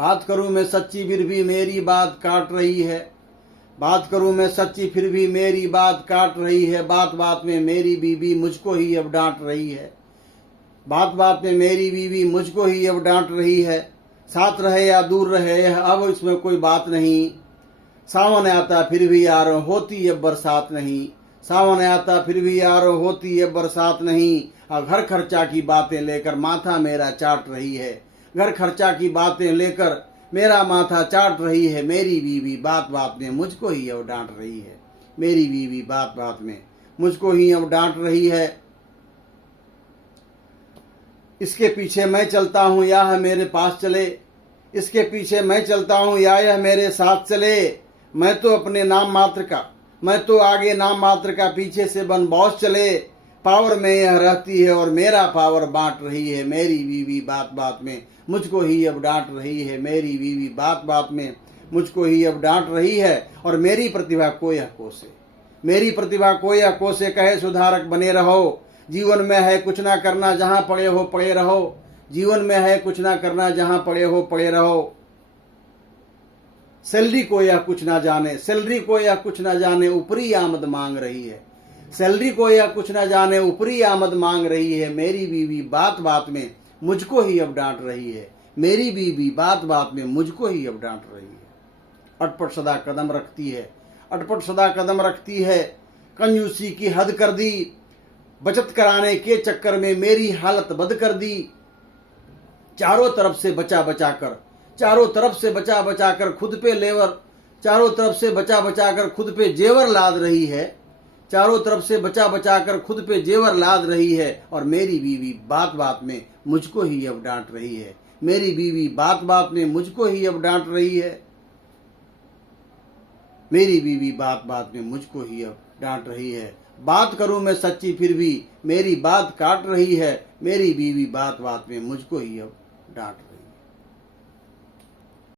बात करूं मैं सच्ची फिर भी मेरी बात काट रही है। बात करूं मैं सच्ची फिर भी मेरी बात काट रही है। बात बात में मेरी बीवी मुझको ही अब डांट रही है। बात बात में मेरी बीवी मुझको ही अब डांट रही है। साथ रहे या दूर रहे अब इसमें कोई बात नहीं। सावन आता फिर भी यार होती अब बरसात नहीं। सावन आता फिर भी यार होती अब बरसात नहीं। अब घर खर्चा की बातें लेकर माथा मेरा चाट रही है। घर खर्चा की बातें लेकर मेरा माथा चाट रही है। मेरी बीवी बात बात में मुझको ही अब डांट रही है। मेरी बीवी बात बात में मुझको ही अब डांट रही है। इसके पीछे मैं चलता हूं या यह मेरे पास चले। इसके पीछे मैं चलता हूं या यह मेरे साथ चले। मैं तो अपने नाम मात्र का, मैं तो आगे नाम मात्र का, पीछे से बन बॉस चले। पावर में यह रहती है और मेरा पावर बांट रही है। मेरी बीवी बात बात में मुझको ही अब डांट रही है। मेरी बीवी बात बात में मुझको ही अब डांट रही है। और मेरी प्रतिभा को यह कोसे, मेरी प्रतिभा को यह कोसे, कहे सुधारक बने रहो। जीवन में है कुछ ना करना, जहां पड़े हो पड़े रहो। जीवन में है कुछ ना करना, जहां पड़े हो पड़े रहो। सैलरी को यह कुछ ना जाने, सैलरी को यह कुछ ना जाने, ऊपरी आमद मांग रही है। सैलरी को यह कुछ ना जाने, ऊपरी आमद मांग रही है। मेरी बीवी बात बात में मुझको ही अब डांट रही है। मेरी बीवी बात बात में मुझको ही अब डांट रही है। अटपट सदा कदम रखती है, अटपट सदा कदम रखती है। कंजूसी की हद कर दी, बचत कराने के चक्कर में मेरी हालत बद कर दी। चारों तरफ से बचा बचा कर, चारों तरफ से बचा बचा कर खुद पे लेवर, चारों तरफ से बचा बचा कर खुद पे जेवर लाद रही है। चारों तरफ से बचा बचा कर खुद पे जेवर लाद रही है। और मेरी बीवी बात बात में मुझको ही अब डांट रही है। मेरी बीवी बात बात में मुझको ही अब डांट रही है। मेरी बीवी बात बात में मुझको ही अब डांट रही है। बात करूं मैं सच्ची फिर भी मेरी बात काट रही है। मेरी बीवी बात बात में मुझको ही अब डांट रही है।